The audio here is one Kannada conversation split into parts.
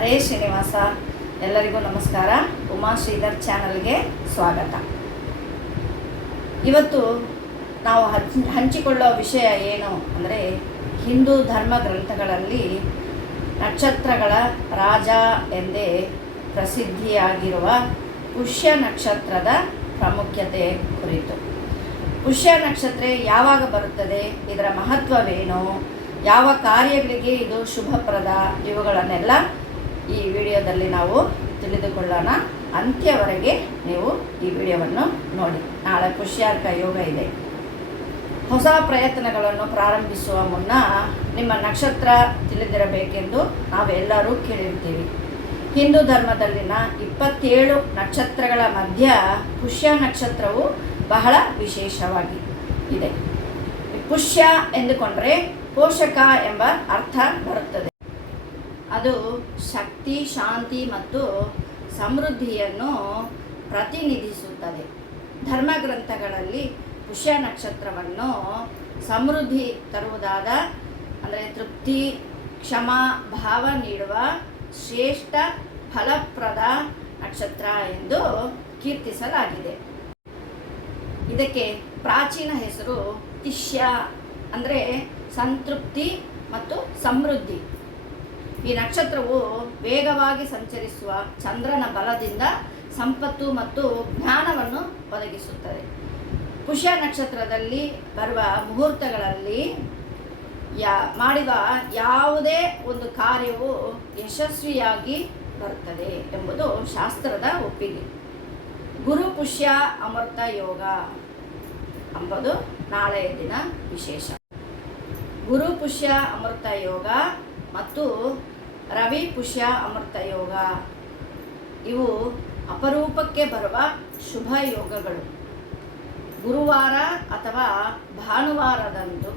ಹರೇ ಶ್ರೀನಿವಾಸ, ಎಲ್ಲರಿಗೂ ನಮಸ್ಕಾರ. ಉಮಾ ಶ್ರೀಧರ್ ಚಾನಲ್ಗೆ ಸ್ವಾಗತ. ಇವತ್ತು ನಾವು ಹಂಚ್ ಹಂಚಿಕೊಳ್ಳೋ ವಿಷಯ ಏನು ಅಂದರೆ ಹಿಂದೂ ಧರ್ಮ ಗ್ರಂಥಗಳಲ್ಲಿ ನಕ್ಷತ್ರಗಳ ರಾಜ ಎಂದೇ ಪ್ರಸಿದ್ಧಿಯಾಗಿರುವ ಪುಷ್ಯ ನಕ್ಷತ್ರದ ಪ್ರಾಮುಖ್ಯತೆ ಕುರಿತು. ಪುಷ್ಯ ನಕ್ಷತ್ರ ಯಾವಾಗ ಬರುತ್ತದೆ, ಇದರ ಮಹತ್ವವೇನು, ಯಾವ ಕಾರ್ಯಗಳಿಗೆ ಇದು ಶುಭಪ್ರದ ಇವುಗಳನ್ನೆಲ್ಲ ಈ ವಿಡಿಯೋದಲ್ಲಿ ನಾವು ತಿಳಿದುಕೊಳ್ಳೋಣ. ಅಂತ್ಯವರೆಗೆ ನೀವು ಈ ವಿಡಿಯೋವನ್ನು ನೋಡಿ. ನಾಳೆ ಖುಷಿಯಾರ್ಕ ಯೋಗ ಇದೆ. ಹೊಸ ಪ್ರಯತ್ನಗಳನ್ನು ಪ್ರಾರಂಭಿಸುವ ಮುನ್ನ ನಿಮ್ಮ ನಕ್ಷತ್ರ ತಿಳಿದಿರಬೇಕೆಂದು ನಾವೆಲ್ಲರೂ ಕೇಳಿರ್ತೀವಿ ಹಿಂದೂ ಧರ್ಮದಲ್ಲಿನ ಇಪ್ಪತ್ತೇಳು ನಕ್ಷತ್ರಗಳ ಮಧ್ಯ ಪುಷ್ಯ ನಕ್ಷತ್ರವು ಬಹಳ ವಿಶೇಷವಾಗಿ ಇದೆ. ಪುಷ್ಯ ಎಂದುಕೊಂಡರೆ ಪೋಷಕ ಎಂಬ ಅರ್ಥ ಬರುತ್ತದೆ. ಅದು ಶಕ್ತಿ, ಶಾಂತಿ ಮತ್ತು ಸಮೃದ್ಧಿಯನ್ನು ಪ್ರತಿನಿಧಿಸುತ್ತದೆ. ಧರ್ಮಗ್ರಂಥಗಳಲ್ಲಿ ಪುಷ್ಯ ನಕ್ಷತ್ರವನ್ನು ಸಮೃದ್ಧಿ ತರುವುದಾದ, ಅಂದರೆ ತೃಪ್ತಿ, ಕ್ಷಮ, ಭಾವ ನೀಡುವ ಶ್ರೇಷ್ಠ, ಫಲಪ್ರದ ನಕ್ಷತ್ರ ಎಂದು ಕೀರ್ತಿಸಲಾಗಿದೆ. ಇದಕ್ಕೆ ಪ್ರಾಚೀನ ಹೆಸರು ತಿಷ್ಯ, ಅಂದರೆ ಸಂತೃಪ್ತಿ ಮತ್ತು ಸಮೃದ್ಧಿ. ಈ ನಕ್ಷತ್ರವು ವೇಗವಾಗಿ ಸಂಚರಿಸುವ ಚಂದ್ರನ ಬಲದಿಂದ ಸಂಪತ್ತು ಮತ್ತು ಜ್ಞಾನವನ್ನು ಒದಗಿಸುತ್ತದೆ. ಪುಷ್ಯ ನಕ್ಷತ್ರದಲ್ಲಿ ಬರುವ ಮುಹೂರ್ತಗಳಲ್ಲಿ ಯಾ, ಮಾಡಿದ ಯಾವುದೇ ಒಂದು ಕಾರ್ಯವು ಯಶಸ್ವಿಯಾಗಿ ಬರುತ್ತದೆ ಎಂಬುದು ಶಾಸ್ತ್ರದ ಒಪ್ಪಿಗೆ. ಗುರು ಪುಷ್ಯ ಅಮೃತ ಯೋಗ ಎಂಬುದು ನಾಳೆಯ ದಿನ ವಿಶೇಷ. ಗುರು ಪುಷ್ಯ ಅಮೃತ ಯೋಗ ಮತ್ತು ರವಿ, ಪುಷ್ಯ, ಅಮೃತ ಯೋಗ. ಇವು ಅಪರೂಪಕ್ಕೆ ಬರುವ ಶುಭ ಯೋಗಗಳು. ಗುರುವಾರ ಅಥವಾ ಭಾನುವಾರದಂದು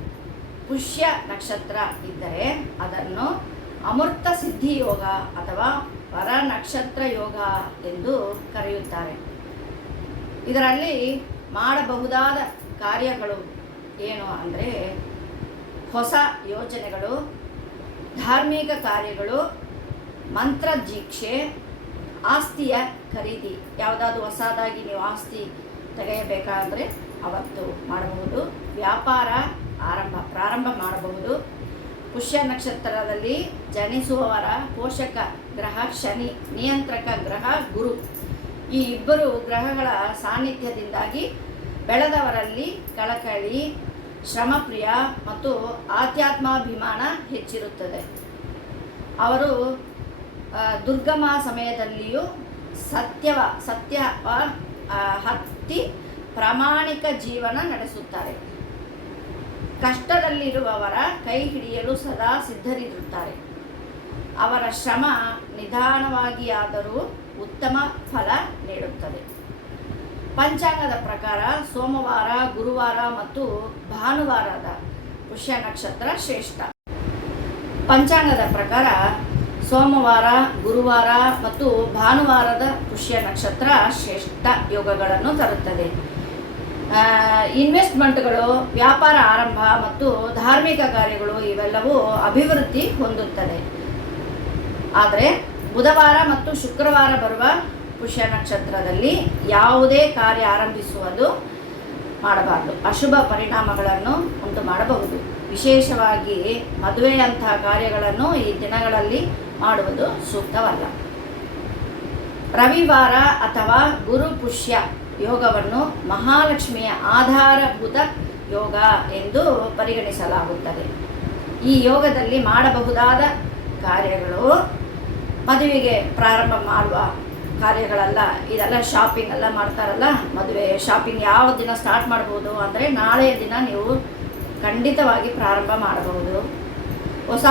ಪುಷ್ಯ ನಕ್ಷತ್ರ ಇದ್ದರೆ ಅದನ್ನು ಅಮೃತ ಸಿದ್ಧಿ ಯೋಗ ಅಥವಾ ವರ ನಕ್ಷತ್ರ ಯೋಗ ಎಂದು ಕರೆಯುತ್ತಾರೆ. ಇದರಲ್ಲಿ ಮಾಡಬಹುದಾದ ಕಾರ್ಯಗಳು ಏನು ಅಂದರೆ ಹೊಸ ಯೋಜನೆಗಳು ಧಾರ್ಮಿಕ ಕಾರ್ಯಗಳು, ಮಂತ್ರ ದೀಕ್ಷೆ, ಆಸ್ತಿಯ ಖರೀದಿ. ಯಾವುದಾದ್ರು ಹೊಸದಾಗಿ ನೀವು ಆಸ್ತಿ ತೆಗೆಯಬೇಕಾದರೆ ಅವತ್ತು ಮಾಡಬಹುದು. ವ್ಯಾಪಾರ ಆರಂಭ, ಪ್ರಾರಂಭ ಮಾಡಬಹುದು. ಪುಷ್ಯ ನಕ್ಷತ್ರದಲ್ಲಿ ಜನಿಸುವವರ ಪೋಷಕ ಗ್ರಹ, ಶನಿ, ನಿಯಂತ್ರಕ ಗ್ರಹ, ಗುರು. ಈ ಇಬ್ಬರು ಗ್ರಹಗಳ ಸಾನ್ನಿಧ್ಯದಿಂದಾಗಿ ಬೆಳೆದವರಲ್ಲಿ ಕಳಕಳಿ ಶ್ರಮಪ್ರಿಯ ಮತ್ತು ಆಧ್ಯಾತ್ಮಾಭಿಮಾನ ಹೆಚ್ಚಿರುತ್ತದೆ. ಅವರು ದುರ್ಗಮ ಸಮಯದಲ್ಲಿಯೂ ಸತ್ಯವ, ಸತ್ಯ ಹತ್ತಿ ಪ್ರಾಮಾಣಿಕ ಜೀವನ ನಡೆಸುತ್ತಾರೆ. ಕಷ್ಟದಲ್ಲಿರುವವರ ಕೈ ಹಿಡಿಯಲು ಸದಾ ಸಿದ್ಧರಿರುತ್ತಾರೆ. ಅವರ ಶ್ರಮ ನಿಧಾನವಾಗಿಯಾದರೂ ಉತ್ತಮ ಫಲ ನೀಡುತ್ತದೆ. ಪಂಚಾಂಗದ ಪ್ರಕಾರ ಸೋಮವಾರ, ಗುರುವಾರ ಮತ್ತು ಭಾನುವಾರದ ಪುಷ್ಯ ನಕ್ಷತ್ರ ಶ್ರೇಷ್ಠ. ಪಂಚಾಂಗದ ಪ್ರಕಾರ ಸೋಮವಾರ, ಗುರುವಾರ ಮತ್ತು ಭಾನುವಾರದ ಪುಷ್ಯ ನಕ್ಷತ್ರ ಶ್ರೇಷ್ಠ ಯೋಗಗಳನ್ನು ತರುತ್ತದೆ. ಇನ್ವೆಸ್ಟ್ಮೆಂಟ್ಗಳು ವ್ಯಾಪಾರ ಆರಂಭ ಮತ್ತು ಧಾರ್ಮಿಕ ಕಾರ್ಯಗಳು ಇವೆಲ್ಲವೂ ಅಭಿವೃದ್ಧಿ ಹೊಂದುತ್ತದೆ ಆದರೆ ಬುಧವಾರ ಮತ್ತು ಶುಕ್ರವಾರ ಬರುವ ಪುಷ್ಯ ನಕ್ಷತ್ರದಲ್ಲಿ ಯಾವುದೇ ಕಾರ್ಯ ಆರಂಭಿಸುವುದು ಮಾಡಬಾರದು. ಅಶುಭ ಪರಿಣಾಮಗಳನ್ನು ಉಂಟು ಮಾಡಬಹುದು. ವಿಶೇಷವಾಗಿ ಮದುವೆಯಂತಹ ಕಾರ್ಯಗಳನ್ನು ಈ ದಿನಗಳಲ್ಲಿ ಮಾಡುವುದು ಸೂಕ್ತವಲ್ಲ. ರವಿವಾರ ಅಥವಾ ಗುರು ಪುಷ್ಯ ಯೋಗವನ್ನು ಮಹಾಲಕ್ಷ್ಮಿಯ ಆಧಾರಭೂತ ಯೋಗ ಎಂದು ಪರಿಗಣಿಸಲಾಗುತ್ತದೆ. ಈ ಯೋಗದಲ್ಲಿ ಮಾಡಬಹುದಾದ ಕಾರ್ಯಗಳು ಮದುವೆಗೆ ಪ್ರಾರಂಭ ಮಾಡುವ ಕಾರ್ಯಗಳಲ್ಲ, ಇದೆಲ್ಲ ಶಾಪಿಂಗ್ ಎಲ್ಲ ಮಾಡ್ತಾರಲ್ಲ, ಮದುವೆ ಶಾಪಿಂಗ್ ಯಾವ ದಿನ ಸ್ಟಾರ್ಟ್ ಮಾಡ್ಬೋದು ಅಂದರೆ ನಾಳೆಯ ದಿನ ನೀವು ಖಂಡಿತವಾಗಿ ಪ್ರಾರಂಭ ಮಾಡಬಹುದು. ಹೊಸ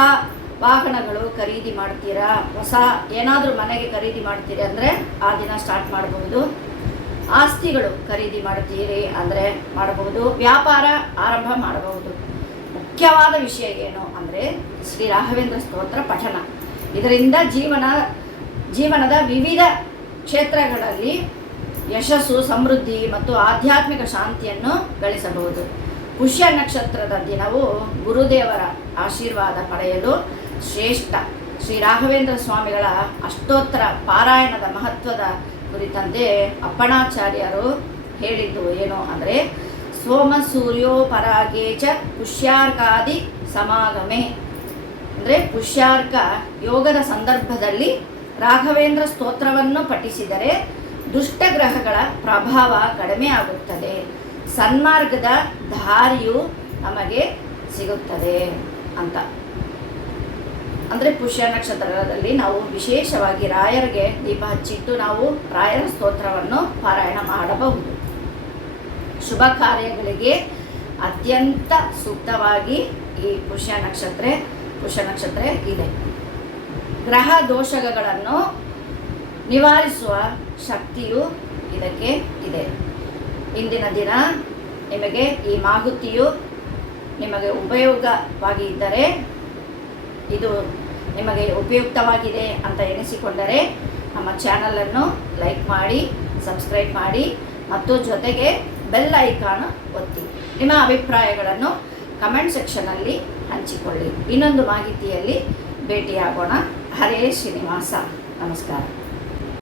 ವಾಹನಗಳು ಖರೀದಿ ಮಾಡ್ತೀರಾ? ಹೊಸ ಏನಾದರೂ ಮನೆಗೆ ಖರೀದಿ ಮಾಡ್ತೀರಿ ಅಂದರೆ ಆ ದಿನ ಸ್ಟಾರ್ಟ್ ಮಾಡಬಹುದು. ಆಸ್ತಿಗಳು ಖರೀದಿ ಮಾಡ್ತೀರಿ ಅಂದರೆ ಮಾಡಬಹುದು. ವ್ಯಾಪಾರ ಆರಂಭ ಮಾಡಬಹುದು. ಮುಖ್ಯವಾದ ವಿಷಯ ಏನು ಅಂದರೆ ಶ್ರೀ ರಾಘವೇಂದ್ರ ಸ್ತೋತ್ರ ಪಠನ. ಇದರಿಂದ ಜೀವನ, ಜೀವನದ ವಿವಿಧ ಕ್ಷೇತ್ರಗಳಲ್ಲಿ ಯಶಸ್ಸು, ಸಮೃದ್ಧಿ ಮತ್ತು ಆಧ್ಯಾತ್ಮಿಕ ಶಾಂತಿಯನ್ನು ಗಳಿಸಬಹುದು. ಪುಷ್ಯ ನಕ್ಷತ್ರದ ದಿನವು ಗುರುದೇವರ ಆಶೀರ್ವಾದ ಪಡೆಯಲು ಶ್ರೇಷ್ಠ. ಶ್ರೀ ರಾಘವೇಂದ್ರ ಸ್ವಾಮಿಗಳ ಅಷ್ಟೋತ್ತರ ಪಾರಾಯಣದ ಮಹತ್ವದ ಕುರಿತಂತೆ ಅಪ್ಪಣಾಚಾರ್ಯರು ಹೇಳಿದ್ದು ಏನು ಅಂದರೆ, ಸೋಮ ಸೂರ್ಯೋಪರಾಗೇ ಚ ಪುಷ್ಯಾರ್ಕಾದಿ ಸಮಾಗಮೆ. ಅಂದರೆ ಪುಷ್ಯಾರ್ಕ ಯೋಗದ ಸಂದರ್ಭದಲ್ಲಿ ರಾಘವೇಂದ್ರ ಸ್ತೋತ್ರವನ್ನು ಪಠಿಸಿದರೆ ದುಷ್ಟಗ್ರಹಗಳ ಪ್ರಭಾವ ಕಡಿಮೆ ಆಗುತ್ತದೆ. ಸನ್ಮಾರ್ಗದ ದಾರಿಯು ನಮಗೆ ಸಿಗುತ್ತದೆ ಅಂತ. ಅಂದರೆ ಪುಷ್ಯ ನಕ್ಷತ್ರದಲ್ಲಿ ನಾವು ವಿಶೇಷವಾಗಿ ರಾಯರಿಗೆ ದೀಪ ಹಚ್ಚಿಟ್ಟು ನಾವು ರಾಯರ ಸ್ತೋತ್ರವನ್ನು ಪಾರಾಯಣ ಮಾಡಬಹುದು. ಶುಭ ಕಾರ್ಯಗಳಿಗೆ ಅತ್ಯಂತ ಸೂಕ್ತವಾಗಿ ಈ ಪುಷ್ಯ ನಕ್ಷತ್ರ ಪುಷ್ಯ ನಕ್ಷತ್ರ ಇದೆ. ಗ್ರಹ ದೋಷಗಳನ್ನು ನಿವಾರಿಸುವ ಶಕ್ತಿಯು ಇದಕ್ಕೆ ಇದೆ. ಇಂದಿನ ದಿನ ನಿಮಗೆ ಈ ಮಾಗುತಿಯು ನಿಮಗೆ ಉಪಯೋಗವಾಗಿ ಇದ್ದರೆ, ಇದು ನಿಮಗೆ ಉಪಯುಕ್ತವಾಗಿದೆ ಅಂತ ಎನಿಸಿಕೊಂಡರೆ, ನಮ್ಮ ಚಾನಲನ್ನು ಲೈಕ್ ಮಾಡಿ ಸಬ್ಸ್ಕ್ರೈಬ್ ಮಾಡಿ, ಮತ್ತು ಜೊತೆಗೆ ಬೆಲ್ ಐಕಾನ್ ಒತ್ತಿ. ನಿಮ್ಮ ಅಭಿಪ್ರಾಯಗಳನ್ನು ಕಮೆಂಟ್ ಸೆಕ್ಷನಲ್ಲಿ ಹಂಚಿಕೊಳ್ಳಿ. ಇನ್ನೊಂದು ಮಾಹಿತಿಯಲ್ಲಿ ಭೇಟಿಯಾಗೋಣ. ಹರೇ ಶ್ರೀನಿವಾಸ ನಮಸ್ಕಾರ